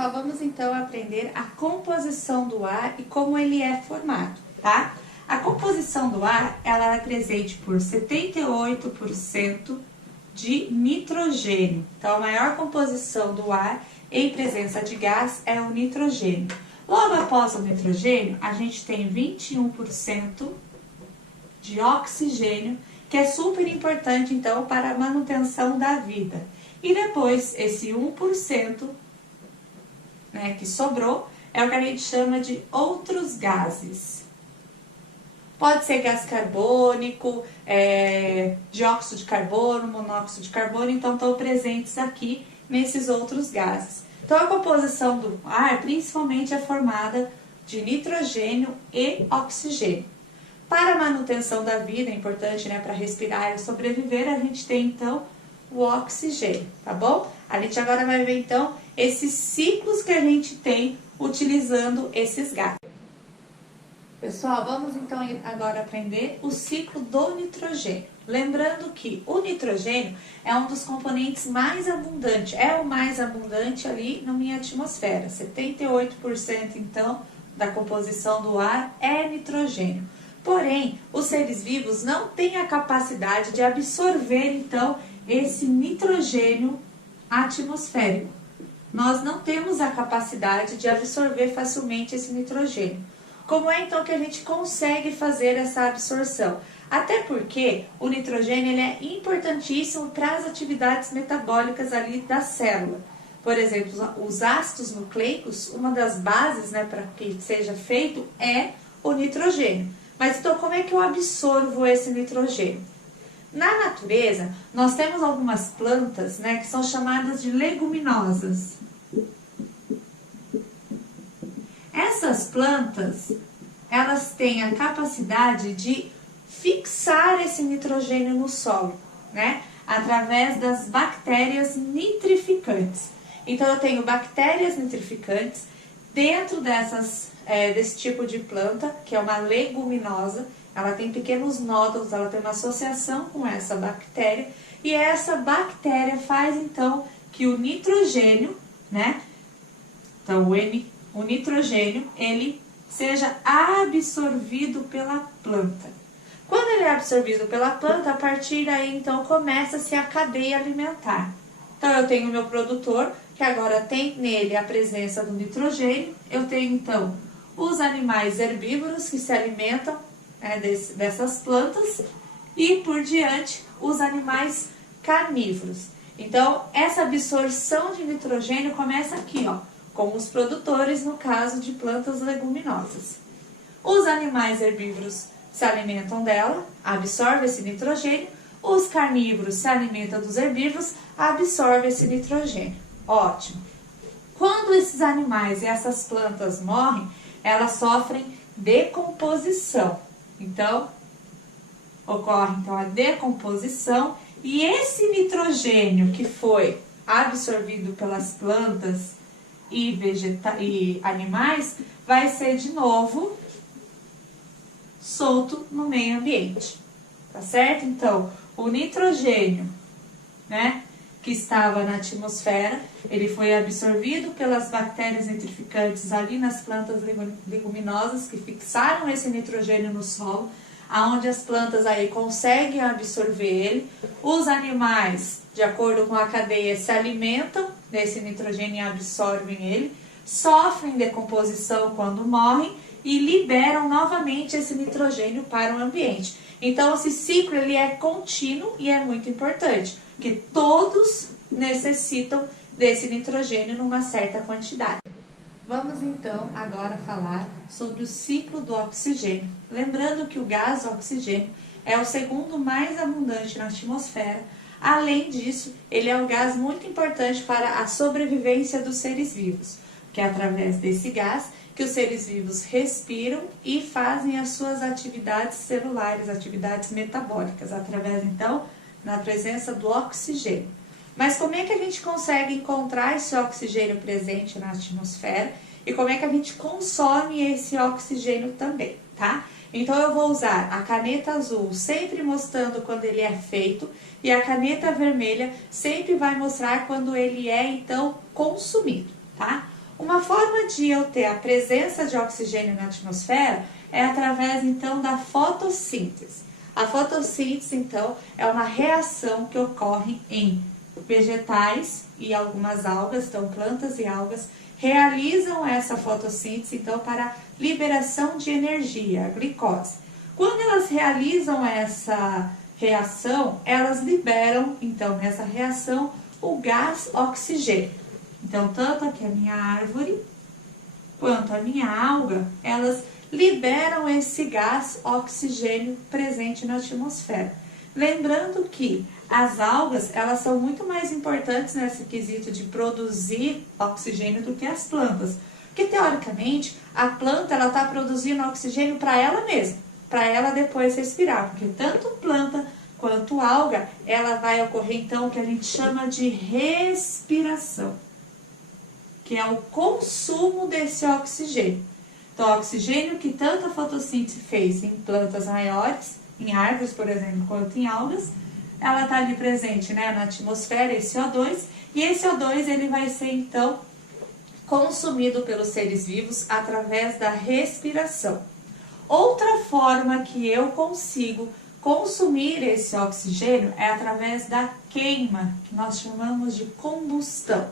Pessoal, vamos então aprender a composição do ar e como ele é formado, tá? A composição do ar, ela é presente por 78% de nitrogênio. Então, a maior composição do ar em presença de gás é o nitrogênio. Logo após o nitrogênio, a gente tem 21% de oxigênio, que é super importante, então, para a manutenção da vida. E depois, esse 1%, que sobrou, é o que a gente chama de outros gases. Pode ser gás carbônico, dióxido de carbono, monóxido de carbono, então estão presentes aqui nesses outros gases. Então a composição do ar principalmente é formada de nitrogênio e oxigênio. Para a manutenção da vida, é importante, para respirar e sobreviver, a gente tem então o oxigênio, tá bom? A gente agora vai ver então esses ciclos que a gente tem utilizando esses gases. Pessoal, vamos então agora aprender o ciclo do nitrogênio. Lembrando que o nitrogênio é um dos componentes mais abundantes, é o mais abundante ali na minha atmosfera. 78% então da composição do ar é nitrogênio. Porém, os seres vivos não têm a capacidade de absorver então esse nitrogênio atmosférico. Nós não temos a capacidade de absorver facilmente esse nitrogênio. Como é então que a gente consegue fazer essa absorção? Até porque o nitrogênio ele é importantíssimo para as atividades metabólicas ali da célula. Por exemplo, os ácidos nucleicos, uma das bases para que seja feito é o nitrogênio. Mas então como é que eu absorvo esse nitrogênio? Na natureza, nós temos algumas plantas que são chamadas de leguminosas. Essas plantas, elas têm a capacidade de fixar esse nitrogênio no solo, através das bactérias nitrificantes. Então, eu tenho bactérias nitrificantes dentro desse tipo de planta, que é uma leguminosa. Ela tem pequenos nódulos, ela tem uma associação com essa bactéria, e essa bactéria faz então que o nitrogênio, então o nitrogênio, ele seja absorvido pela planta. Quando ele é absorvido pela planta, a partir daí então começa-se a cadeia alimentar. Então eu tenho o meu produtor, que agora tem nele a presença do nitrogênio. Eu tenho então os animais herbívoros que se alimentam dessas plantas, e por diante os animais carnívoros. Então essa absorção de nitrogênio começa aqui, com os produtores, no caso de plantas leguminosas. Os animais herbívoros se alimentam dela, absorvem esse nitrogênio. Os carnívoros se alimentam dos herbívoros, absorvem esse nitrogênio. Ótimo! Quando esses animais e essas plantas morrem, elas sofrem decomposição. Então, ocorre a decomposição, e esse nitrogênio que foi absorvido pelas plantas e animais vai ser de novo solto no meio ambiente, tá certo? Então, o nitrogênio, que estava na atmosfera, ele foi absorvido pelas bactérias nitrificantes ali nas plantas leguminosas, que fixaram esse nitrogênio no solo, aonde as plantas aí conseguem absorver ele. Os animais, de acordo com a cadeia, se alimentam desse nitrogênio e absorvem ele, sofrem decomposição quando morrem e liberam novamente esse nitrogênio para o ambiente. Então, esse ciclo ele é contínuo e é muito importante, que todos necessitam desse nitrogênio numa certa quantidade. Vamos então agora falar sobre o ciclo do oxigênio. Lembrando que o gás oxigênio é o segundo mais abundante na atmosfera. Além disso, ele é um gás muito importante para a sobrevivência dos seres vivos, que é através desse gás que os seres vivos respiram e fazem as suas atividades celulares, atividades metabólicas, através então na presença do oxigênio. Mas como é que a gente consegue encontrar esse oxigênio presente na atmosfera e como é que a gente consome esse oxigênio também, tá? Então eu vou usar a caneta azul sempre mostrando quando ele é feito, e a caneta vermelha sempre vai mostrar quando ele é então consumido, tá? Uma forma de eu ter a presença de oxigênio na atmosfera é através, então, da fotossíntese. A fotossíntese, então, é uma reação que ocorre em vegetais e algumas algas, então plantas e algas, realizam essa fotossíntese, então, para liberação de energia, a glicose. Quando elas realizam essa reação, elas liberam, então, nessa reação, o gás oxigênio. Então, tanto aqui a minha árvore, quanto a minha alga, elas liberam esse gás oxigênio presente na atmosfera. Lembrando que as algas, elas são muito mais importantes nesse quesito de produzir oxigênio do que as plantas. Porque, teoricamente, a planta está produzindo oxigênio para ela mesma, para ela depois respirar. Porque tanto planta quanto alga, ela vai ocorrer, então, o que a gente chama de respiração, que é o consumo desse oxigênio. Então, o oxigênio que tanto a fotossíntese fez em plantas maiores, em árvores, por exemplo, quanto em algas, ela está ali presente, né, na atmosfera, esse CO2, e esse CO2 ele vai ser, então, consumido pelos seres vivos através da respiração. Outra forma que eu consigo consumir esse oxigênio é através da queima, que nós chamamos de combustão.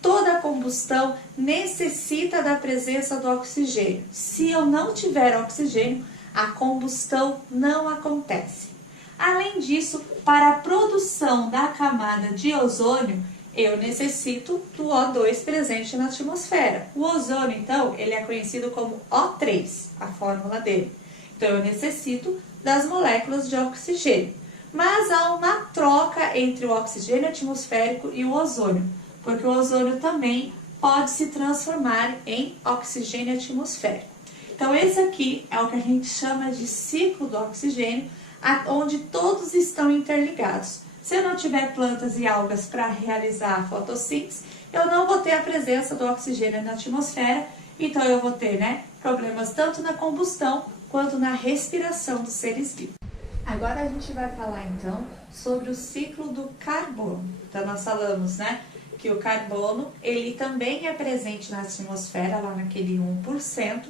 Toda combustão necessita da presença do oxigênio. Se eu não tiver oxigênio, a combustão não acontece. Além disso, para a produção da camada de ozônio, eu necessito do O2 presente na atmosfera. O ozônio, então, ele é conhecido como O3, a fórmula dele. Então, eu necessito das moléculas de oxigênio. Mas há uma troca entre o oxigênio atmosférico e o ozônio, porque o ozônio também pode se transformar em oxigênio atmosférico. Então, esse aqui é o que a gente chama de ciclo do oxigênio, onde todos estão interligados. Se eu não tiver plantas e algas para realizar a fotossíntese, eu não vou ter a presença do oxigênio na atmosfera, então eu vou ter, problemas tanto na combustão quanto na respiração dos seres vivos. Agora a gente vai falar, então, sobre o ciclo do carbono. Então, nós falamos, que o carbono, ele também é presente na atmosfera, lá naquele 1%,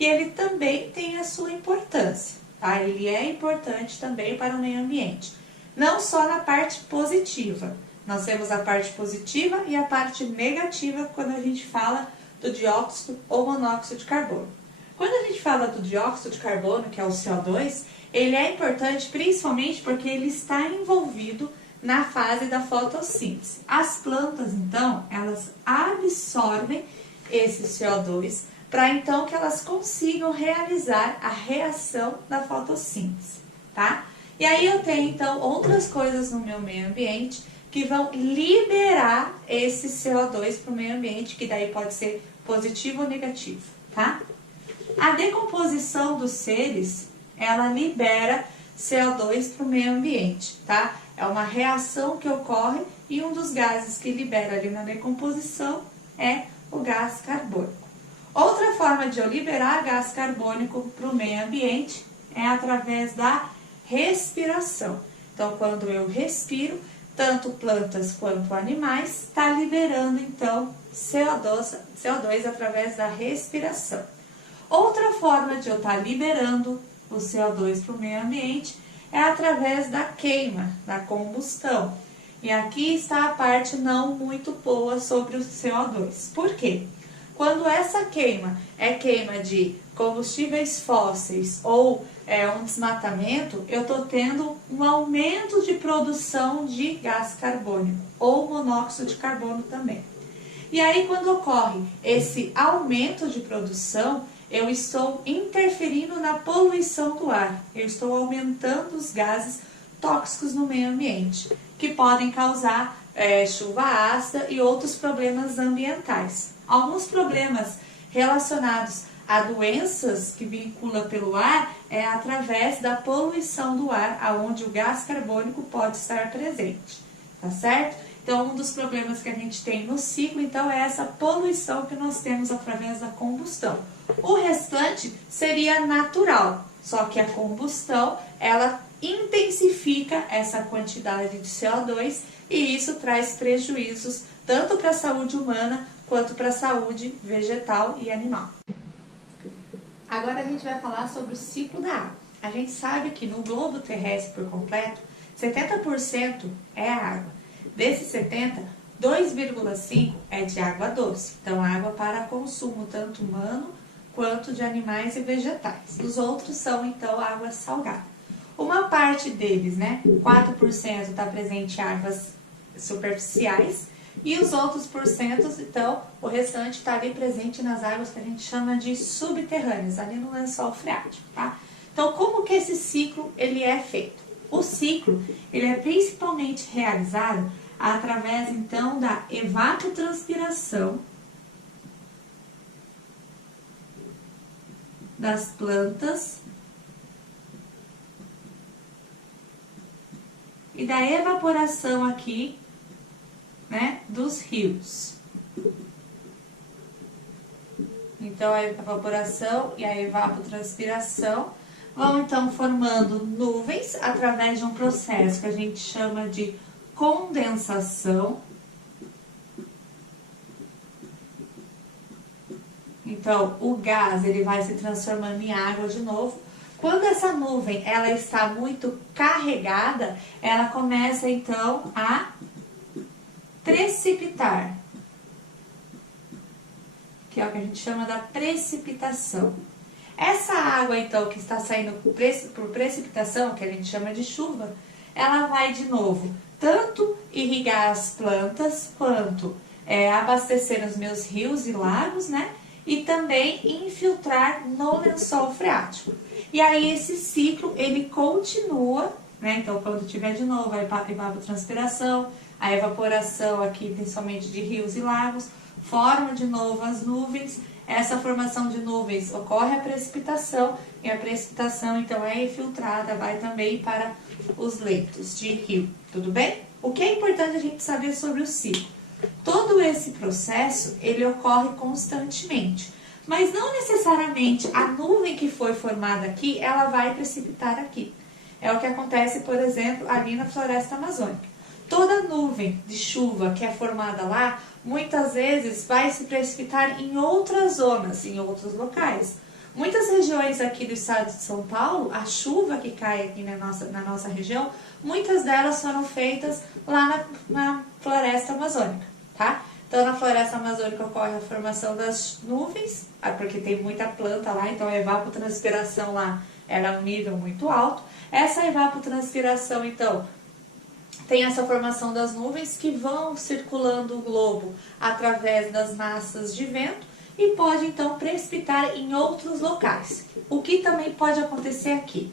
e ele também tem a sua importância, tá? Ele é importante também para o meio ambiente. Não só na parte positiva. Nós temos a parte positiva e a parte negativa quando a gente fala do dióxido ou monóxido de carbono. Quando a gente fala do dióxido de carbono, que é o CO2, ele é importante principalmente porque ele está envolvido na fase da fotossíntese. As plantas, então, elas absorvem esse CO2 para então que elas consigam realizar a reação da fotossíntese, tá? E aí eu tenho, então, outras coisas no meu meio ambiente que vão liberar esse CO2 para o meio ambiente, que daí pode ser positivo ou negativo, tá? A decomposição dos seres, ela libera CO2 para o meio ambiente, tá? É uma reação que ocorre e um dos gases que libera ali na decomposição é o gás carbônico. Outra forma de eu liberar gás carbônico para o meio ambiente é através da respiração. Então, quando eu respiro, tanto plantas quanto animais está liberando, então, CO2 através da respiração. Outra forma de eu estar liberando o CO2 para o meio ambiente é através da queima, da combustão. E aqui está a parte não muito boa sobre o CO2. Por quê? Quando essa queima é queima de combustíveis fósseis ou um desmatamento, eu estou tendo um aumento de produção de gás carbônico ou monóxido de carbono também. E aí, quando ocorre esse aumento de produção, eu estou interferindo na poluição do ar. Eu estou aumentando os gases tóxicos no meio ambiente, que podem causar chuva ácida e outros problemas ambientais. Alguns problemas relacionados a doenças que vinculam pelo ar é através da poluição do ar, onde o gás carbônico pode estar presente, tá certo? Então, um dos problemas que a gente tem no ciclo, então, é essa poluição que nós temos através da combustão. O restante seria natural, só que a combustão, ela intensifica essa quantidade de CO2 e isso traz prejuízos tanto para a saúde humana quanto para a saúde vegetal e animal. Agora a gente vai falar sobre o ciclo da água. A gente sabe que no globo terrestre por completo, 70% é água. Desses 70, 2,5 é de água doce. Então, água para consumo tanto humano quanto de animais e vegetais. Os outros são, então, água salgada. Uma parte deles, 4% está presente em águas superficiais e os outros porcentos, então, o restante está ali presente nas águas que a gente chama de subterrâneas, ali no lençol freático, tá? Então, como que esse ciclo ele é feito? O ciclo ele é principalmente realizado através, então, da evapotranspiração das plantas e da evaporação aqui, dos rios. Então, a evaporação e a evapotranspiração vão, então, formando nuvens através de um processo que a gente chama de condensação. Então, o gás ele vai se transformando em água de novo. Quando essa nuvem ela está muito carregada, ela começa, então, a precipitar, que é o que a gente chama da precipitação. Essa água, então, que está saindo por precipitação, que a gente chama de chuva, ela vai, de novo, tanto irrigar as plantas, quanto abastecer os meus rios e lagos, e também infiltrar no lençol freático. E aí, esse ciclo, ele continua, então, quando tiver de novo a evapotranspiração, a evaporação aqui, principalmente de rios e lagos, forma de novo as nuvens. Essa formação de nuvens ocorre a precipitação, e a precipitação, então, é infiltrada, vai também para os leitos de rio, tudo bem? O que é importante a gente saber sobre o ciclo? Todo esse processo, ele ocorre constantemente, mas não necessariamente a nuvem que foi formada aqui, ela vai precipitar aqui. É o que acontece, por exemplo, ali na floresta amazônica. Toda nuvem de chuva que é formada lá, muitas vezes vai se precipitar em outras zonas, em outros locais. Muitas regiões aqui do estado de São Paulo, a chuva que cai aqui na nossa região, muitas delas foram feitas lá na floresta amazônica, tá? Então, na floresta amazônica ocorre a formação das nuvens, porque tem muita planta lá, então a evapotranspiração lá era um nível muito alto. Essa evapotranspiração, então, tem essa formação das nuvens que vão circulando o globo através das massas de vento e pode, então, precipitar em outros locais. O que também pode acontecer aqui?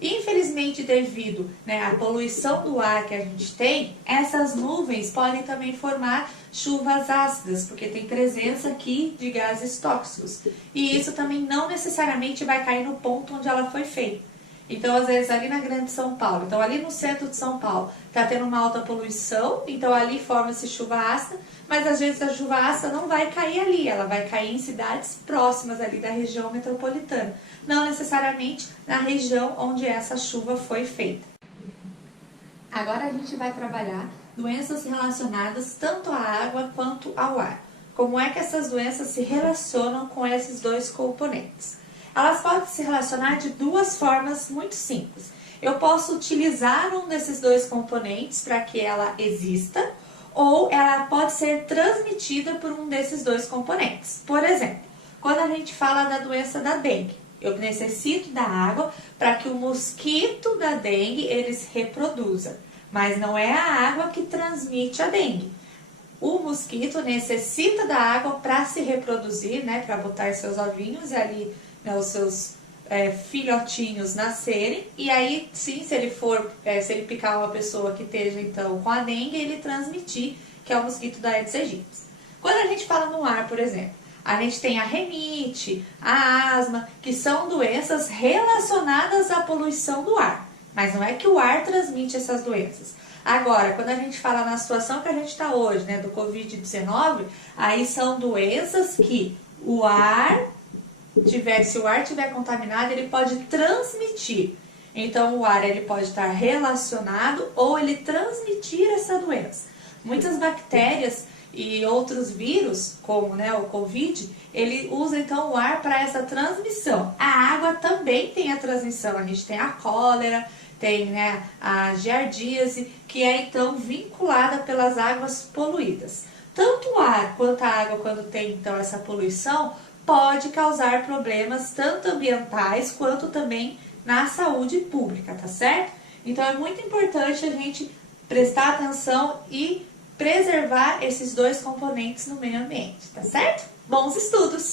Infelizmente, devido à poluição do ar que a gente tem, essas nuvens podem também formar chuvas ácidas, porque tem presença aqui de gases tóxicos. E isso também não necessariamente vai cair no ponto onde ela foi feita. Então, às vezes, ali na Grande São Paulo, então ali no centro de São Paulo, está tendo uma alta poluição, então ali forma-se chuva ácida, mas às vezes a chuva ácida não vai cair ali, ela vai cair em cidades próximas ali da região metropolitana, não necessariamente na região onde essa chuva foi feita. Agora a gente vai trabalhar doenças relacionadas tanto à água quanto ao ar. Como é que essas doenças se relacionam com esses dois componentes? Elas podem se relacionar de duas formas muito simples. Eu posso utilizar um desses dois componentes para que ela exista, ou ela pode ser transmitida por um desses dois componentes. Por exemplo, quando a gente fala da doença da dengue, eu necessito da água para que o mosquito da dengue ele se reproduza, mas não é a água que transmite a dengue. O mosquito necessita da água para se reproduzir, para botar seus ovinhos e ali os seus filhotinhos nascerem, e aí sim, se ele picar uma pessoa que esteja então com a dengue, ele transmitir, que é o mosquito da Aedes aegypti. Quando a gente fala no ar, por exemplo, a gente tem a rinite, a asma, que são doenças relacionadas à poluição do ar, mas não é que o ar transmite essas doenças. Agora, quando a gente fala na situação que a gente está hoje, do Covid-19, aí são doenças que o ar se o ar estiver contaminado, ele pode transmitir. Então, o ar ele pode estar relacionado ou ele transmitir essa doença. Muitas bactérias e outros vírus, como, né, o Covid, ele usa então o ar para essa transmissão. A água também tem a transmissão, a gente tem a cólera, tem, né, a giardíase, que é então vinculada pelas águas poluídas. Tanto o ar quanto a água, quando tem então essa poluição, pode causar problemas tanto ambientais quanto também na saúde pública, tá certo? Então é muito importante a gente prestar atenção e preservar esses dois componentes no meio ambiente, tá certo? Bons estudos!